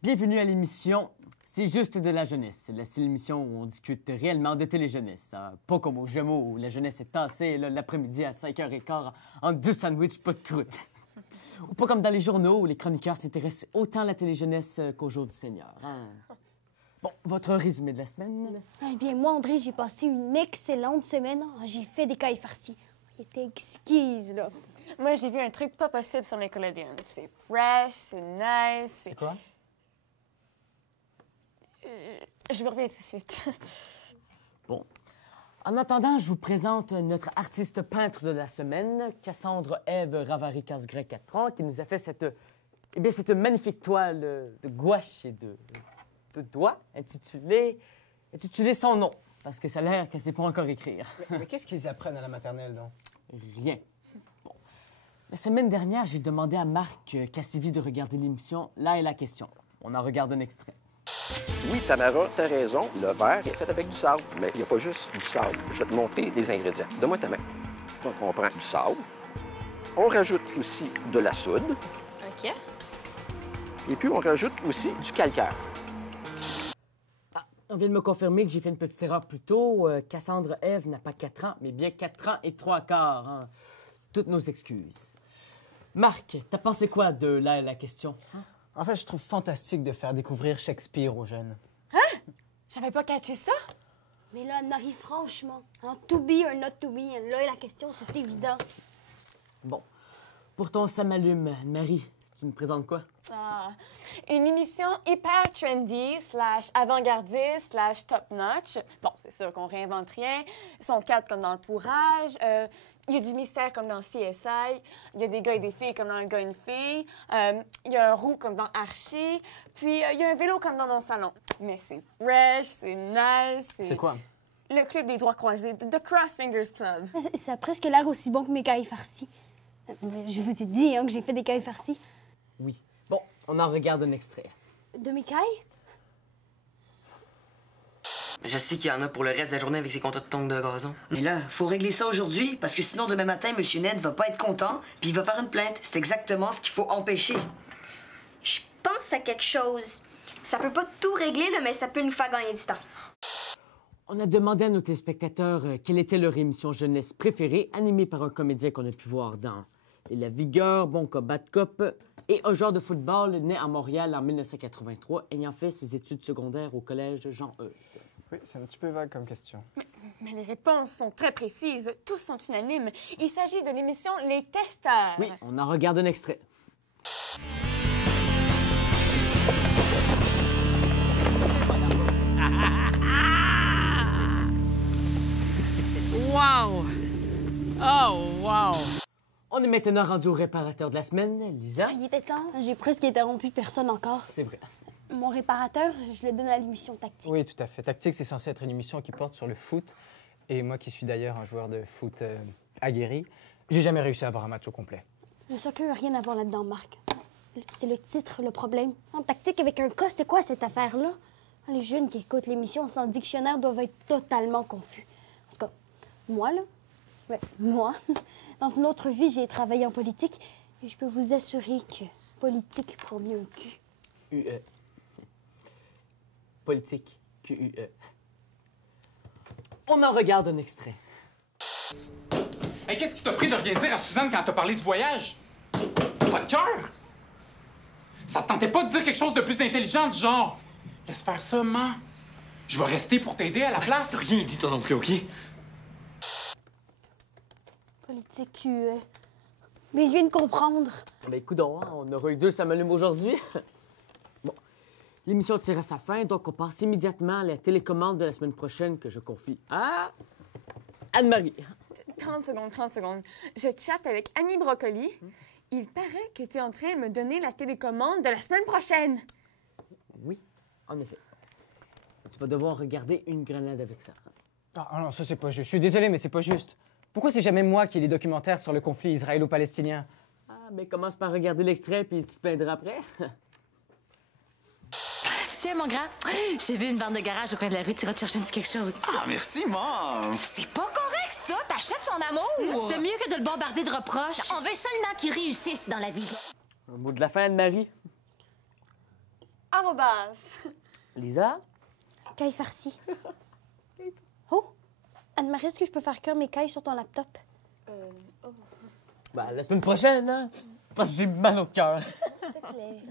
Bienvenue à l'émission C'est juste de la jeunesse. C'est l'émission où on discute réellement de téléjeunesse. Pas comme au Jumeaux où la jeunesse est tassée l'après-midi à 5h15 en 2 sandwichs pas de croûte. Ou pas comme dans les journaux où les chroniqueurs s'intéressent autant à la téléjeunesse qu'au jour du Seigneur. Hein? Bon, votre résumé de la semaine? Eh bien, moi, André, j'ai passé une excellente semaine. J'ai fait des cailles farcies. Ils étaient exquises, là. Moi, j'ai vu un truc pas possible sur Nickelodeon. C'est fresh, c'est nice. C'est quoi? Je vous reviens tout de suite. Bon. En attendant, je vous présente notre artiste peintre de la semaine, Cassandre Ève Ravary-Casgrain, 4 ans, qui nous a fait cette magnifique toile de gouache et de doigts intitulée son nom, parce que ça a l'air qu'elle ne sait pas encore écrire. Mais qu'est-ce qu'ils apprennent à la maternelle, donc? Rien. Bon. La semaine dernière, j'ai demandé à Marc Cassivi de regarder l'émission Là est la question. On en regarde un extrait. Oui, Tamara, t'as raison. Le verre est fait avec du sable. Mais il n'y a pas juste du sable. Je vais te montrer les ingrédients. Donne-moi ta main. Donc, on prend du sable. On rajoute aussi de la soude. OK. Et puis, on rajoute aussi du calcaire. On vient de me confirmer que j'ai fait une petite erreur plus tôt. Cassandre Ève n'a pas 4 ans, mais bien 4 ans et 3 quarts. Hein. Toutes nos excuses. Marc, t'as pensé quoi de Là est la question? Hein? En fait, je trouve fantastique de faire découvrir Shakespeare aux jeunes. Hein? J'avais pas catché ça? Mais là, Anne-Marie, franchement, to be or not to be, là, la question, c'est évident. Bon. Pourtant, ça m'allume. Marie, tu me présentes quoi? Ah, une émission hyper trendy, /avant-gardiste, /top-notch. Bon, c'est sûr qu'on réinvente rien. Ils sont 4 comme dans Entourage. Il y a du mystère comme dans CSI. Il y a des gars et des filles comme dans Un gars et une fille. Il y a un roux comme dans Archie. Puis, il y a un vélo comme dans Mon salon. Mais c'est fresh, c'est nice. C'est quoi? Le club des droits croisés, The Crossfingers Club. Ça a presque l'air aussi bon que mes cailles farcies. Je vous ai dit que j'ai fait des cailles farcies. Oui. Bon, on en regarde un extrait. De mes cailles? Je sais qu'il y en a pour le reste de la journée avec ses contrats de tongs de gazon. Mais là, faut régler ça aujourd'hui, parce que sinon, demain matin, M. Ned va pas être content, puis il va faire une plainte. C'est exactement ce qu'il faut empêcher. Je pense à quelque chose. Ça peut pas tout régler, là, mais ça peut nous faire gagner du temps. On a demandé à nos téléspectateurs quelle était leur émission jeunesse préférée, animée par un comédien qu'on a pu voir dans Et la vigueur, Bon cop, bad cop, et un joueur de football né à Montréal en 1983, ayant fait ses études secondaires au collège Jean-Eudes. Oui, c'est un petit peu vague comme question. Mais les réponses sont très précises. Tous sont unanimes. Il s'agit de l'émission Les Testeurs. Oui, on en regarde un extrait. Wow! Oh, wow! On est maintenant rendu au réparateur de la semaine, Lisa. Il était temps. J'ai presque interrompu personne encore. C'est vrai. Mon réparateur, je le donne à l'émission Tactique. Oui, tout à fait. Tactique, c'est censé être une émission qui porte sur le foot. Et moi, qui suis d'ailleurs un joueur de foot aguerri, j'ai jamais réussi à avoir un match au complet. Le soccer n'a rien à voir là-dedans, Marc. C'est le titre, le problème. En Tactique avec un cas, c'est quoi cette affaire-là? Les jeunes qui écoutent l'émission sans dictionnaire doivent être totalement confus. En tout cas, moi, là, moi, dans une autre vie, j'ai travaillé en politique et je peux vous assurer que politique prend mieux un cul. UE. Politique. QUE. On en regarde un extrait. Hey, qu'est-ce qui t'a pris de rien dire à Suzanne quand t'as parlé du voyage? Pas de cœur? Ça te tentait pas de dire quelque chose de plus intelligent, du genre... Laisse faire ça, maman. Je vais rester pour t'aider à la place. T'as rien dit, toi non plus, OK? Politique QE. Mais je viens de comprendre. Ben, coudonc, hein, on aura eu 2 ça m'allume aujourd'hui. Bon, l'émission tire à sa fin, donc on passe immédiatement à la télécommande de la semaine prochaine que je confie à Anne-Marie. 30 secondes. Je chatte avec Annie Brocoli. Il paraît que tu es en train de me donner la télécommande de la semaine prochaine. Oui, en effet. Tu vas devoir regarder une grenade avec ça. Ah non, ça, c'est pas juste. Je suis désolé, mais c'est pas juste. Pourquoi c'est jamais moi qui ai les documentaires sur le conflit israélo-palestinien? Ah, mais commence par regarder l'extrait, puis tu te plaindras après. C'est mon grand. J'ai vu une vente de garage au coin de la rue. Tu iras te chercher un petit quelque chose. Ah, merci, Mom! C'est pas correct, ça! T'achètes son amour! C'est mieux que de le bombarder de reproches. On veut seulement qu'il réussisse dans la vie. Un mot de la fin, Anne-Marie. arrobas. Lisa? Caille farcie. Oh! Anne-Marie, est-ce que je peux faire cuire mes cailles sur ton laptop? Ben, la semaine prochaine, hein? J'ai mal au cœur. S'il te plaît.